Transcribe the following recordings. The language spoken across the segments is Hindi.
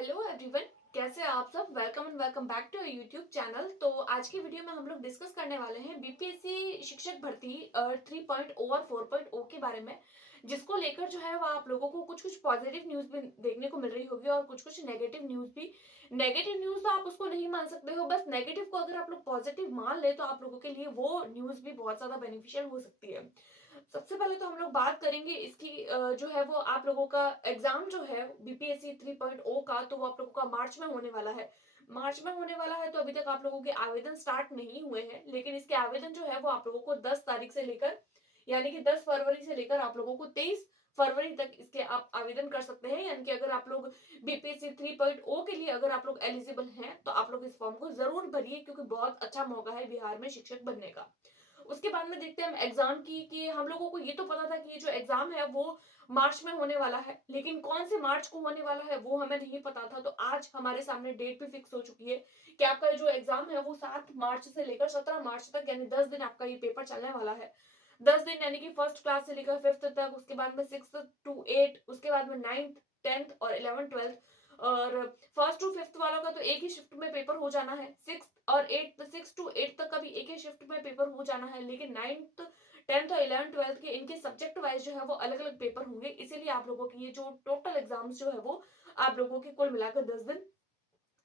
हेलो एवरीवन, कैसे हैं आप सब। Welcome and welcome back to YouTube channel. तो आज की वीडियो में हम लोग डिस्कस करने वाले हैं बीपीएससी शिक्षक भर्ती 3.0 और 4.0 के बारे में, जिसको लेकर जो है वो आप लोगों को कुछ कुछ पॉजिटिव न्यूज भी देखने को मिल रही होगी और कुछ कुछ नेगेटिव न्यूज भी। नेगेटिव न्यूज तो आप उसको नहीं मान सकते हो, बस नेगेटिव को अगर आप लोग पॉजिटिव मान ले तो आप लोगों के लिए वो न्यूज भी बहुत ज्यादा बेनिफिशियल हो सकती है। सबसे पहले तो हम लोग बात करेंगे इसकी जो है वो आप लोगों का एग्जाम जो है बीपीएससी 3.0 का, तो वो आप लोगों का मार्च में होने वाला है। मार्च में होने वाला है तो अभी तक आप लोगों के आवेदन स्टार्ट नहीं हुए हैं, लेकिन इसके आवेदन जो है वो आप लोगों को 10 तारीख से लेकर, यानी कि 10 फरवरी से लेकर आप लोगों को 23 फरवरी तक इसके आप आवेदन कर सकते हैं। यानी कि अगर आप लोग बीपीएससी 3.0 के लिए अगर आप लोग एलिजिबल हैं तो आप लोग इस फॉर्म को जरूर भरिए, क्योंकि बहुत अच्छा मौका है बिहार में शिक्षक बनने का। उसके बाद में देखते हैं हम एग्जाम की, कि हम लोगों को ये तो पता था कि ये जो एग्जाम है वो मार्च में होने वाला है, लेकिन कौन से मार्च को होने वाला है वो हमें नहीं पता था। तो आज हमारे सामने डेट भी फिक्स हो चुकी है कि आपका जो एग्जाम है वो 7 मार्च से लेकर 17 मार्च तक, यानी 10 दिन आपका ये पेपर चलने वाला है। 10 दिन यानी कि फर्स्ट क्लास से लेकर फिफ्थ तक, उसके बाद में 6 to 8, उसके बाद में 9th 10th और 11th 12th। और फर्स्ट टू फिफ्थ वालों का तो एक ही शिफ्ट में पेपर हो जाना है। 6 to 8 तक का भी एक ही शिफ्ट में पेपर हो जाना है, लेकिन 9th 10th और 11th 12th के इनके सब्जेक्ट वाइज जो है वो अलग अलग पेपर होंगे। इसीलिए आप लोगों की ये जो टोटल एग्जाम्स जो है वो आप लोगों के कुल मिलाकर 10 दिन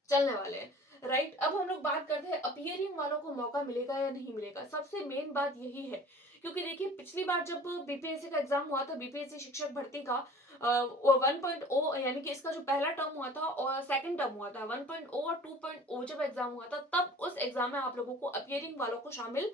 चलने वाले हैं। राइट, अब हम लोग बात करते हैं अपियरिंग वालों को मौका मिलेगा या नहीं मिलेगा। सबसे मेन बात यही है, क्योंकि देखिए पिछली बार जब बीपीएससी का एग्जाम हुआ था, बीपीएससी शिक्षक भर्ती का 1.0, यानी कि इसका जो पहला टर्म हुआ था और सेकंड टर्म हुआ था 1.0 और 2.0, जब एग्जाम हुआ था तब उस एग्जाम में आप लोगों को अपियरिंग वालों को शामिल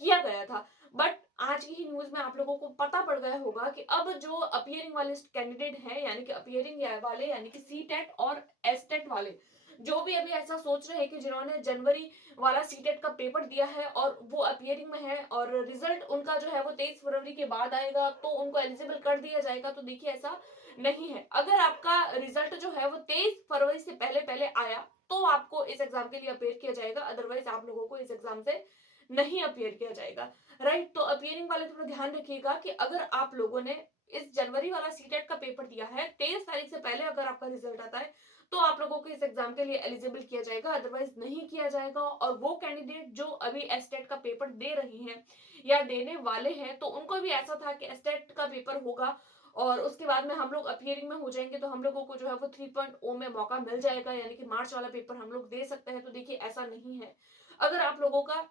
किया गया था। बट आज की ही न्यूज में आप लोगों को पता पड़ गया होगा कि अब जो अपियरिंग वाले कैंडिडेट हैं, यानी कि अपियरिंग वाले यानी कि सी टेट और एस टेट वाले, जो भी अभी ऐसा सोच रहे हैं कि जिन्होंने जनवरी वाला सीटेट का पेपर दिया है और वो अपियरिंग में है और रिजल्ट उनका जो है वो 23 फरवरी के बाद आएगा तो उनको एलिजिबल कर दिया जाएगा, तो देखिए ऐसा नहीं है। अगर आपका रिजल्ट जो है वो 23 फरवरी से पहले पहले आया तो आपको इस एग्जाम के लिए अपेयर किया जाएगा, अदरवाइज आप लोगों को इस एग्जाम से नहीं अपियर किया जाएगा। राइट, तो अपियरिंग वाले थोड़ा ध्यान रखिएगा कि अगर आप लोगों ने इस जनवरी वाला सीटेट का पेपर दिया है, 23 तारीख से पहले अगर आपका रिजल्ट आता है तो आप लोगों को इस एग्जाम के लिए एलिजिबल किया जाएगा, अदरवाइज नहीं किया जाएगा। और वो कैंडिडेट जो अभी एस्टेट का पेपर दे रही हैं या देने वाले हैं, तो उनको भी ऐसा था कि एस्टेट का पेपर होगा और उसके बाद में हम लोग अपियरिंग में हो जाएंगे तो हम लोगों को जो है वो 3.0 में मौका मिल जाएगा, यानी कि मार्च वाला पेपर हम लोग दे सकते हैं। तो देखिए ऐसा नहीं है। अगर आप लोगों का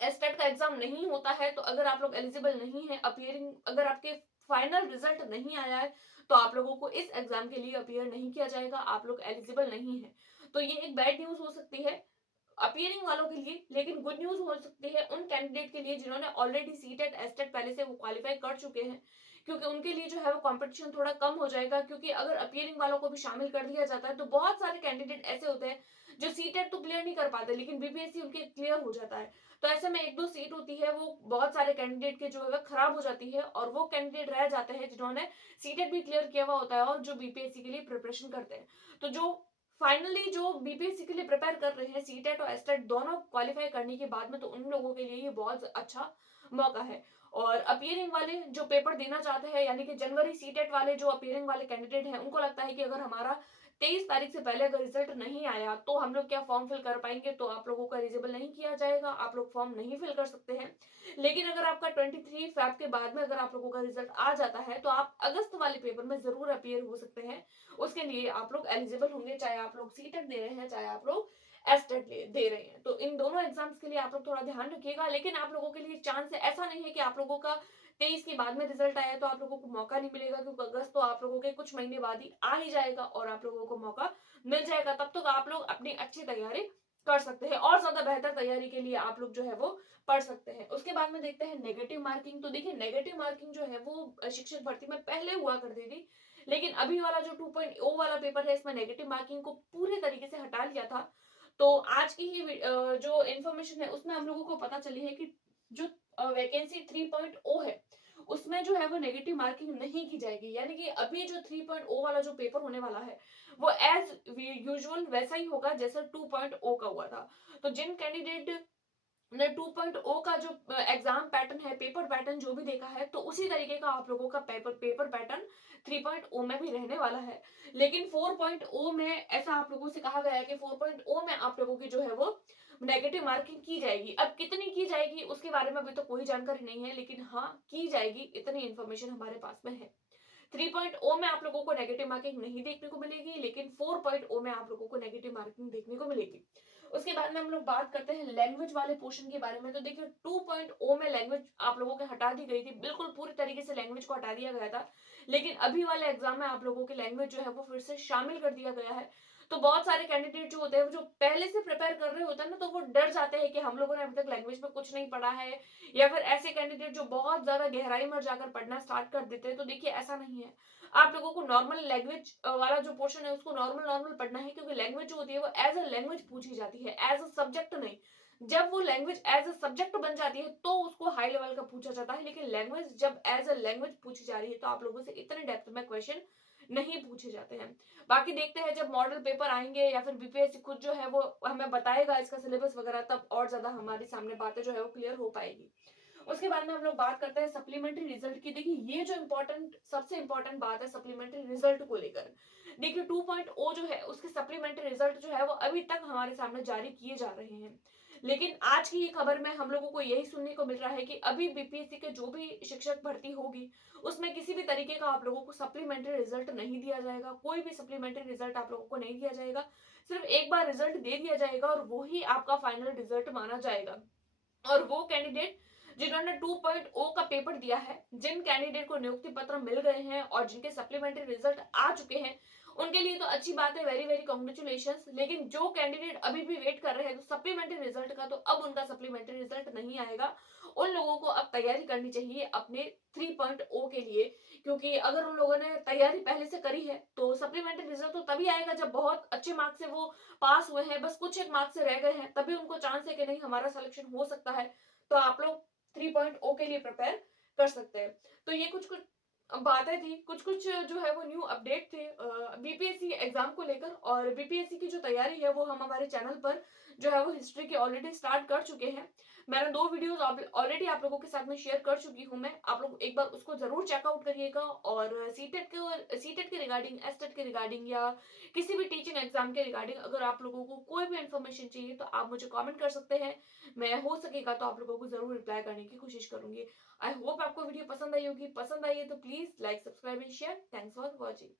एस्टेट का एग्जाम नहीं होता है, तो अगर आप लोग एलिजिबल नहीं है अपियरिंग, अगर आपके फाइनल रिजल्ट नहीं आया है तो आप लोगों को इस एग्जाम के लिए अपियर नहीं किया जाएगा, आप लोग एलिजिबल नहीं है। तो ये एक बैड न्यूज हो सकती है अपियरिंग वालों के लिए, लेकिन गुड न्यूज हो सकती है उन कैंडिडेट के लिए जिन्होंने ऑलरेडी सीटेट एस्टेट पहले से वो क्वालिफाई कर चुके हैं, क्योंकि उनके लिए जो है वो कंपटीशन थोड़ा कम हो जाएगा। क्योंकि अगर अपियरिंग वालों को भी शामिल कर दिया जाता है तो बहुत सारे कैंडिडेट ऐसे होते हैं जो सीटेट तो क्लियर नहीं कर पाते, लेकिन बीपीएससी उनके क्लियर हो जाता है। तो ऐसे में एक दो सीट होती है वो बहुत सारे कैंडिडेट के जो है खराब हो जाती है, और वो कैंडिडेट रह जाते हैं जिन्होंने सीटेट भी क्लियर किया हुआ होता है और जो बीपीएससी के लिए प्रिपरेशन करते हैं। तो जो फाइनली जो बीपीएससी के लिए प्रिपेयर कर रहे हैं सीटेट और एस्टेट दोनों क्वालिफाई करने के बाद में, तो उन लोगों के लिए ये बहुत अच्छा मौका है। और अपियरिंग वाले जो पेपर देना चाहते हैं, यानी कि जनवरी सीटेट वाले जो अपियरिंग वाले कैंडिडेट हैं, उनको लगता है कि अगर हमारा 23 तारीख से पहले अगर रिजल्ट नहीं आया तो हम लोग क्या फॉर्म फिल कर पाएंगे, तो आप लोगों को एलिजिबल नहीं किया जाएगा, आप लोग फॉर्म नहीं फिल कर सकते हैं। लेकिन अगर आपका 23 फैब के बाद में अगर आप लोगों का रिजल्ट आ जाता है तो आप अगस्त वाले पेपर में जरूर अपियर हो सकते हैं। उसके लिए आप लोग एलिजिबल होंगे, चाहे आप लोग सीटेट दे रहे हैं चाहे आप लोग एस्टेट दे रहे हैं। तो इन दोनों एग्जाम्स के लिए आप लोग थोड़ा ध्यान रखिएगा, लेकिन आप लोगों के लिए चांस है, ऐसा नहीं है कि आप लोगों का 23 के बाद में रिजल्ट आया तो आप लोगों को मौका नहीं मिलेगा, क्योंकि अगस्त तो आप लोगों के कुछ महीने बाद ही आ ही जाएगा और आप लोगों को मौका मिल जाएगा। तब तक आप लोग अपनी अच्छी तैयारी कर सकते हैं और ज्यादा बेहतर तैयारी के लिए आप लोग जो है वो पढ़ सकते हैं। उसके बाद में देखते हैं नेगेटिव मार्किंग। तो देखिए नेगेटिव मार्किंग जो है वो शिक्षक भर्ती में पहले हुआ करती थी, लेकिन अभी वाला जो 2.0 वाला पेपर है इसमें नेगेटिव मार्किंग को पूरे तरीके से हटा लिया था। तो आज की ही जो इन्फॉर्मेशन है उसमें हम लोगों को पता चली है कि जो वैकेंसी 3.0 है उसमें जो है वो नेगेटिव मार्किंग नहीं की जाएगी, यानी कि अभी जो 3.0 वाला जो पेपर होने वाला है वो एज यूजुअल वैसा ही होगा जैसा 2.0 का हुआ था। तो जिन कैंडिडेट ने 2.0 का जो एग्जाम पैटर्न है, पेपर पैटर्न जो भी देखा है, तो उसी तरीके का आप लोगों का पेपर पैटर्न 3.0 में भी रहने वाला है। लेकिन 4.0 में ऐसा आप लोगों से कहा गया है कि 4.0 में आप लोगों की जो है वो नेगेटिव मार्किंग की जाएगी। अब कितनी की जाएगी उसके बारे में अभी तो कोई जानकारी नहीं है, लेकिन हाँ की जाएगी, इतनी इन्फॉर्मेशन हमारे पास में है। 3.0 में आप लोगों को नेगेटिव मार्किंग नहीं देखने को मिलेगी, लेकिन 4.0 में आप लोगों को नेगेटिव मार्किंग देखने को मिलेगी। उसके बाद में हम लोग बात करते हैं लैंग्वेज वाले पोर्शन के बारे में। तो देखिए 2.0 में लैंग्वेज आप लोगों के हटा दी गई थी, बिल्कुल पूरी तरीके से लैंग्वेज को हटा दिया गया था। लेकिन अभी वाले एग्जाम में आप लोगों की लैंग्वेज जो है वो फिर से शामिल कर दिया गया है। तो बहुत सारे कैंडिडेट जो होते हैं, जो पहले से प्रिपेयर कर रहे होते हैं ना, तो वो डर जाते हैं कि हम लोगों ने अभी तक लैंग्वेज में कुछ नहीं पढ़ा है, या फिर ऐसे कैंडिडेट जो बहुत ज्यादा गहराई में जाकर पढ़ना स्टार्ट कर देते हैं। तो देखिए ऐसा नहीं है, आप लोगों को नॉर्मल लैंग्वेज वाला जो पोर्शन है उसको नॉर्मल नॉर्मल पढ़ना है, क्योंकि लैंग्वेज जो होती है वो एज अ लैंग्वेज पूछी जाती है, एज अ सब्जेक्ट नहीं। जब वो लैंग्वेज एज अ सब्जेक्ट बन जाती है तो उसको हाई लेवल का पूछा जाता है, लेकिन लैंग्वेज जब एज अ लैंग्वेज पूछी जा रही है तो आप लोगों से इतने डेप्थ में क्वेश्चन नहीं पूछे जाते हैं। बाकी देखते हैं जब मॉडल पेपर आएंगे या फिर बीपीएससी खुद जो है वो हमें बताएगा इसका सिलेबस वगैरह, तब और ज्यादा हमारे सामने बातें जो है वो क्लियर हो पाएगी। उसके बाद में हम लोग बात करते हैं सप्लीमेंट्री रिजल्ट की। देखिए ये जो इम्पोर्टेंट सबसे इम्पोर्टेंट बात है सप्लीमेंट्री रिजल्ट को लेकर। देखिए 2.0 जो है उसके सप्लीमेंट्री रिजल्ट जो है वो अभी तक हमारे सामने जारी किए जा रहे हैं। लेकिन आज की ये खबर में हम लोगों को यही सुनने को मिल रहा है कि अभी बीपीएससी के जो भी शिक्षक भर्ती होगी उसमें किसी भी तरीके का आप लोगों को सप्लीमेंट्री रिजल्ट नहीं दिया जाएगा, कोई भी सप्लीमेंट्री रिजल्ट आप लोगों को नहीं दिया जाएगा। सिर्फ एक बार रिजल्ट दे दिया जाएगा और वो ही आपका फाइनल रिजल्ट माना जाएगा। और वो कैंडिडेट जिन्होंने 2.0 का पेपर दिया है, जिन कैंडिडेट को नियुक्ति पत्र मिल गए हैं और जिनके सप्लीमेंट्री रिजल्ट आ चुके हैं, उनके लिए तो अच्छी बात है, वेरी वेरी कॉन्ग्रेचुलेशन। लेकिन जो कैंडिडेट अभी भी वेट कर रहे हैं तो सप्लीमेंट्री रिजल्ट का, तो अब उनका सप्लीमेंट्री रिजल्ट नहीं आएगा। उन लोगों को अब तैयारी करनी चाहिए अपने 3.0 के लिए, क्योंकि अगर उन लोगों ने तैयारी पहले से करी है तो सप्लीमेंट्री रिजल्ट तो तभी आएगा जब बहुत अच्छे मार्क्स से वो पास हुए हैं, बस कुछ एक मार्क्स से रह गए हैं, तभी उनको चांस है कि नहीं हमारा सिलेक्शन हो सकता है। तो आप लोग 3.0 के लिए प्रिपेयर कर सकते हैं। तो ये कुछ कुछ बातें थी, कुछ कुछ जो है वो न्यू अपडेट थे बीपीएससी एग्जाम को लेकर। और बीपीएससी की जो तैयारी है वो हम हमारे चैनल पर जो है वो हिस्ट्री की ऑलरेडी स्टार्ट कर चुके हैं। मैंने 2 वीडियोस ऑलरेडी आप लोगों के साथ में शेयर कर चुकी हूँ मैं, आप लोग एक बार उसको जरूर चेकआउट करिएगा। और सीटेट के रिगार्डिंग, एसटेट के रिगार्डिंग, या किसी भी टीचिंग एग्जाम के रिगार्डिंग अगर आप लोगों को कोई भी इन्फॉर्मेशन चाहिए तो आप मुझे कमेंट कर सकते हैं। मैं हो सकेगा तो आप लोगों को जरूर रिप्लाई करने की कोशिश करूंगी। आई होप आपको वीडियो पसंद आई होगी। पसंद आई है तो please like, subscribe and share. Thanks for watching.